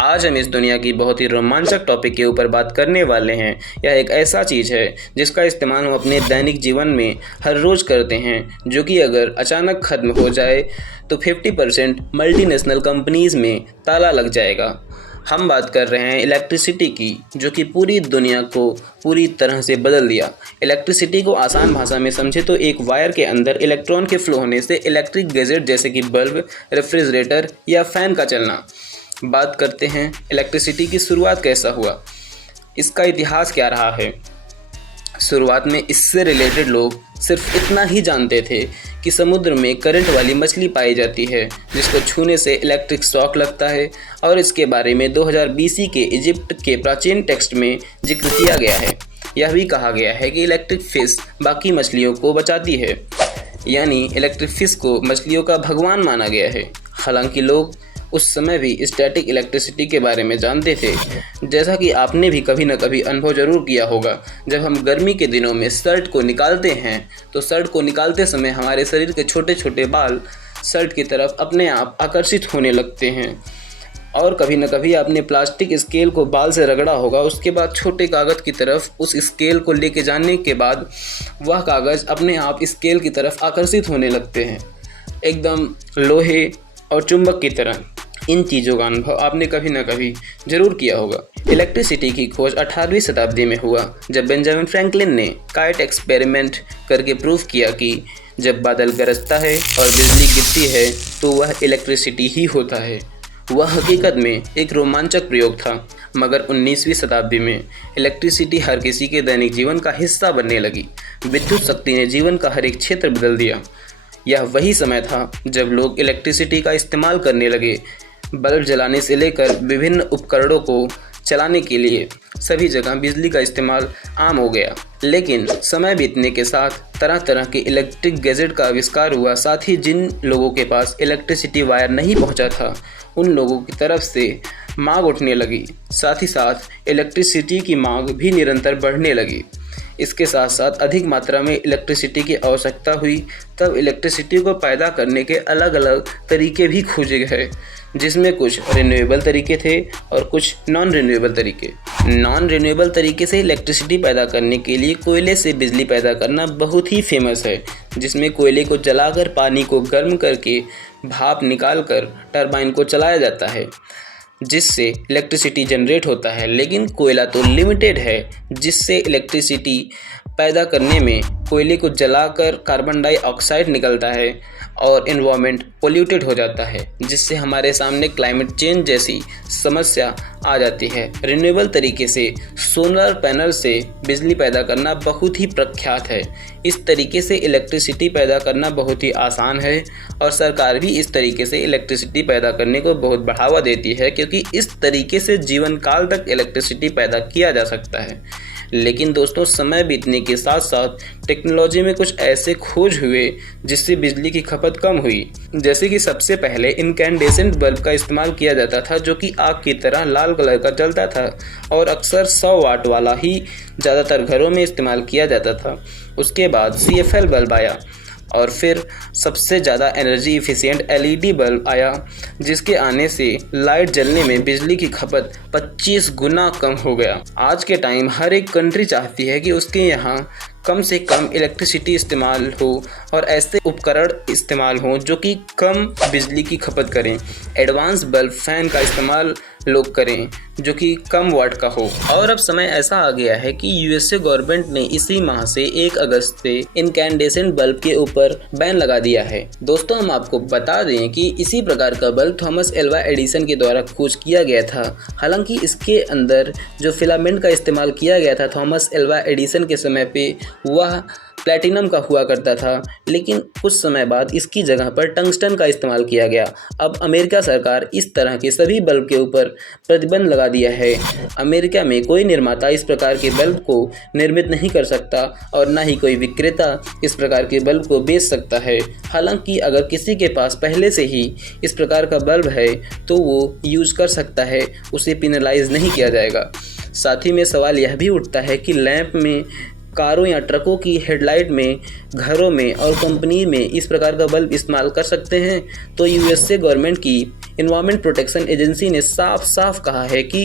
आज हम इस दुनिया की बहुत ही रोमांचक टॉपिक के ऊपर बात करने वाले हैं। यह एक ऐसा चीज़ है जिसका इस्तेमाल हम अपने दैनिक जीवन में हर रोज़ करते हैं, जो कि अगर अचानक ख़त्म हो जाए तो 50% मल्टीनेशनल कंपनीज़ में ताला लग जाएगा। हम बात कर रहे हैं इलेक्ट्रिसिटी की, जो कि पूरी दुनिया को पूरी तरह से बदल दिया। इलेक्ट्रिसिटी को आसान भाषा में समझे तो एक वायर के अंदर इलेक्ट्रॉन के फ्लो होने से इलेक्ट्रिक गैजेट जैसे कि बल्ब, रेफ्रिजरेटर या फ़ैन का चलना। बात करते हैं इलेक्ट्रिसिटी की शुरुआत कैसा हुआ, इसका इतिहास क्या रहा है। शुरुआत में इससे रिलेटेड लोग सिर्फ इतना ही जानते थे कि समुद्र में करंट वाली मछली पाई जाती है जिसको छूने से इलेक्ट्रिक शॉक लगता है, और इसके बारे में 2000 BC के इजिप्ट के प्राचीन टेक्स्ट में जिक्र किया गया है। यह भी कहा गया है कि इलेक्ट्रिक फिश बाकी मछलियों को बचाती है, यानी इलेक्ट्रिक फिश को मछलियों का भगवान माना गया है। हालांकि लोग उस समय भी स्टैटिक इलेक्ट्रिसिटी के बारे में जानते थे। जैसा कि आपने भी कभी न कभी अनुभव ज़रूर किया होगा, जब हम गर्मी के दिनों में शर्ट को निकालते हैं तो शर्ट को निकालते समय हमारे शरीर के छोटे छोटे बाल शर्ट की तरफ अपने आप आकर्षित होने लगते हैं। और कभी न कभी आपने प्लास्टिक स्केल को बाल से रगड़ा होगा, उसके बाद छोटे कागज़ की तरफ उस स्केल को लेके जाने के बाद वह कागज़ अपने आप स्केल की तरफ आकर्षित होने लगते हैं, एकदम लोहे और चुंबक की तरह। इन चीज़ों का अनुभव आपने कभी न कभी ज़रूर किया होगा। इलेक्ट्रिसिटी की खोज 18वीं शताब्दी में हुआ, जब बेंजामिन फ्रैंकलिन ने काइट एक्सपेरिमेंट करके प्रूव किया कि जब बादल गरजता है और बिजली गिरती है तो वह इलेक्ट्रिसिटी ही होता है। वह हकीकत में एक रोमांचक प्रयोग था, मगर 19वीं शताब्दी में इलेक्ट्रिसिटी हर किसी के दैनिक जीवन का हिस्सा बनने लगी। विद्युत शक्ति ने जीवन का हर एक क्षेत्र बदल दिया। यह वही समय था जब लोग इलेक्ट्रिसिटी का इस्तेमाल करने लगे। बल्ब जलाने से लेकर विभिन्न उपकरणों को चलाने के लिए सभी जगह बिजली का इस्तेमाल आम हो गया। लेकिन समय बीतने के साथ तरह तरह के इलेक्ट्रिक गैजेट का आविष्कार हुआ। साथ ही जिन लोगों के पास इलेक्ट्रिसिटी वायर नहीं पहुंचा था, उन लोगों की तरफ से मांग उठने लगी। साथ ही साथ इलेक्ट्रिसिटी की मांग भी निरंतर बढ़ने लगी। इसके साथ साथ अधिक मात्रा में इलेक्ट्रिसिटी की आवश्यकता हुई। तब इलेक्ट्रिसिटी को पैदा करने के अलग अलग तरीके भी खोजे गए, जिसमें कुछ रिन्यूएबल तरीके थे और कुछ नॉन रिन्यूएबल तरीके। नॉन रिन्यूएबल तरीके से इलेक्ट्रिसिटी पैदा करने के लिए कोयले से बिजली पैदा करना बहुत ही फेमस है, जिसमें कोयले को जलाकर पानी को गर्म करके भाप निकालकर टरबाइन को चलाया जाता है, जिससे इलेक्ट्रिसिटी जनरेट होता है। लेकिन कोयला तो लिमिटेड है, जिससे इलेक्ट्रिसिटी पैदा करने में कोयले को जलाकर कार्बन डाइऑक्साइड निकलता है और एनवायरनमेंट पोल्यूटेड हो जाता है, जिससे हमारे सामने क्लाइमेट चेंज जैसी समस्या आ जाती है। रिन्यूएबल तरीके से सोलर पैनल से बिजली पैदा करना बहुत ही प्रख्यात है। इस तरीके से इलेक्ट्रिसिटी पैदा करना बहुत ही आसान है, और सरकार भी इस तरीके से इलेक्ट्रिसिटी पैदा करने को बहुत बढ़ावा देती है, क्योंकि इस तरीके से जीवन काल तक इलेक्ट्रिसिटी पैदा किया जा सकता है। लेकिन दोस्तों, समय बीतने के साथ साथ टेक्नोलॉजी में कुछ ऐसे खोज हुए जिससे बिजली की खपत कम हुई। जैसे कि सबसे पहले इनकैंडेसेंट बल्ब का इस्तेमाल किया जाता था, जो कि आग की तरह लाल कलर का जलता था और अक्सर 100 वाट वाला ही ज़्यादातर घरों में इस्तेमाल किया जाता था। उसके बाद CFL बल्ब आया, और फिर सबसे ज़्यादा एनर्जी इफ़िशियंट LED बल्ब आया, जिसके आने से लाइट जलने में बिजली की खपत 25 गुना कम हो गया। आज के टाइम हर एक कंट्री चाहती है कि उसके यहाँ कम से कम इलेक्ट्रिसिटी इस्तेमाल हो और ऐसे उपकरण इस्तेमाल हों जो कि कम बिजली की खपत करें। एडवांस बल्ब फैन का इस्तेमाल लोग करें जो कि कम वाट का हो। और अब समय ऐसा आ गया है कि USA गवर्नमेंट ने इसी माह से 1 अगस्त से इनकैंडेसेंट बल्ब के ऊपर बैन लगा दिया है। दोस्तों, हम आपको बता दें कि इसी प्रकार का बल्ब थॉमस एल्वा एडिसन के द्वारा खोज किया गया था। हालांकि इसके अंदर जो फिलामेंट का इस्तेमाल किया गया था थॉमस एल्वा एडिसन के समय पे, वह प्लैटिनम का हुआ करता था, लेकिन कुछ समय बाद इसकी जगह पर टंगस्टन का इस्तेमाल किया गया। अब अमेरिका सरकार इस तरह के सभी बल्ब के ऊपर प्रतिबंध लगा दिया है। अमेरिका में कोई निर्माता इस प्रकार के बल्ब को निर्मित नहीं कर सकता, और न ही कोई विक्रेता इस प्रकार के बल्ब को बेच सकता है। हालांकि अगर किसी के पास पहले से ही इस प्रकार का बल्ब है तो वो यूज कर सकता है, उसे पिनलाइज नहीं किया जाएगा। साथ ही में सवाल यह भी उठता है कि लैंप में कारों या ट्रकों की हेडलाइट में, घरों में और कंपनी में इस प्रकार का बल्ब इस्तेमाल कर सकते हैं, तो यूएसए गवर्नमेंट की एनवायरमेंट प्रोटेक्शन एजेंसी ने साफ साफ कहा है कि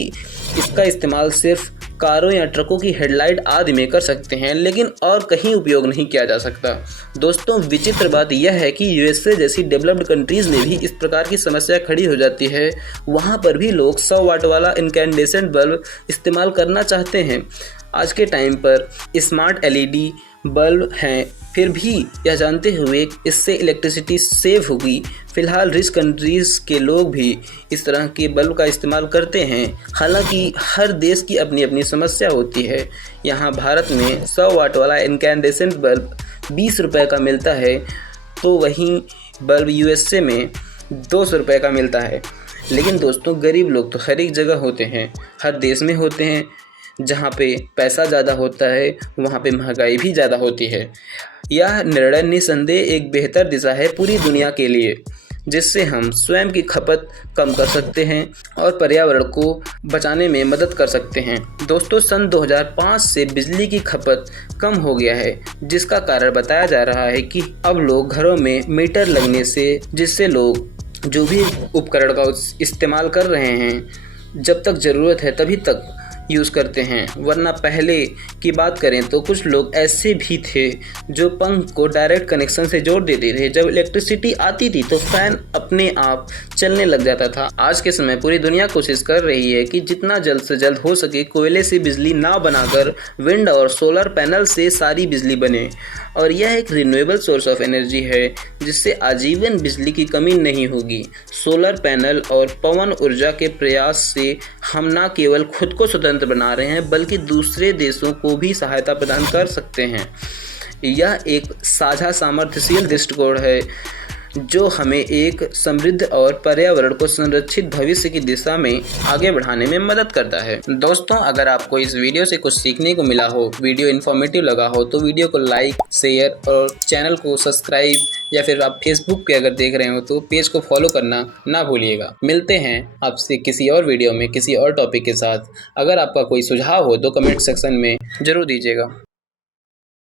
इसका इस्तेमाल सिर्फ कारों या ट्रकों की हेडलाइट आदि में कर सकते हैं, लेकिन और कहीं उपयोग नहीं किया जा सकता। दोस्तों, विचित्र बात यह है कि यूएसए जैसी डेवलप्ड कंट्रीज़ में भी इस प्रकार की समस्या खड़ी हो जाती है। वहाँ पर भी लोग 100 वाट वाला इनकैंडेसेंट बल्ब इस्तेमाल करना चाहते हैं। आज के टाइम पर स्मार्ट एलईडी बल्ब हैं, फिर भी यह जानते हुए इससे इलेक्ट्रिसिटी सेव होगी, फ़िलहाल रिच कंट्रीज़ के लोग भी इस तरह के बल्ब का इस्तेमाल करते हैं। हालांकि हर देश की अपनी अपनी समस्या होती है। यहाँ भारत में 100 वाट वाला इनकैंडेसेंट बल्ब 20 रुपये का मिलता है, तो वहीं बल्ब यूएसए में 200 रुपये का मिलता है। लेकिन दोस्तों, गरीब लोग तो हर एक जगह होते हैं, हर देश में होते हैं। जहाँ पे पैसा ज़्यादा होता है वहाँ पे महंगाई भी ज़्यादा होती है। यह निर्णय निसंदेह एक बेहतर दिशा है पूरी दुनिया के लिए, जिससे हम स्वयं की खपत कम कर सकते हैं और पर्यावरण को बचाने में मदद कर सकते हैं। दोस्तों, सन 2005 से बिजली की खपत कम हो गया है, जिसका कारण बताया जा रहा है कि अब लोग घरों में मीटर लगने से, जिससे लोग जो भी उपकरण का इस्तेमाल कर रहे हैं, जब तक ज़रूरत है तभी तक यूज़ करते हैं। वरना पहले की बात करें तो कुछ लोग ऐसे भी थे जो पंख को डायरेक्ट कनेक्शन से जोड़ देते थे। जब इलेक्ट्रिसिटी आती थी तो फैन अपने आप चलने लग जाता था। आज के समय पूरी दुनिया कोशिश कर रही है कि जितना जल्द से जल्द हो सके कोयले से बिजली ना बनाकर विंड और सोलर पैनल से सारी बिजली बने, और यह एक रिन्यूएबल सोर्स ऑफ एनर्जी है जिससे आजीवन बिजली की कमी नहीं होगी। सोलर पैनल और पवन ऊर्जा के प्रयास से हम न केवल खुद को स्वतंत्र बना रहे हैं बल्कि दूसरे देशों को भी सहायता प्रदान कर सकते हैं। यह एक साझा सामर्थ्यशील दृष्टिकोण है जो हमें एक समृद्ध और पर्यावरण को संरक्षित भविष्य की दिशा में आगे बढ़ाने में मदद करता है। दोस्तों, अगर आपको इस वीडियो से कुछ सीखने को मिला हो, वीडियो इन्फॉर्मेटिव लगा हो, तो वीडियो को लाइक, शेयर और चैनल को सब्सक्राइब, या फिर आप फेसबुक पे अगर देख रहे हो तो पेज को फॉलो करना ना भूलिएगा। मिलते हैं आपसे किसी और वीडियो में किसी और टॉपिक के साथ। अगर आपका कोई सुझाव हो तो कमेंट सेक्शन में ज़रूर दीजिएगा।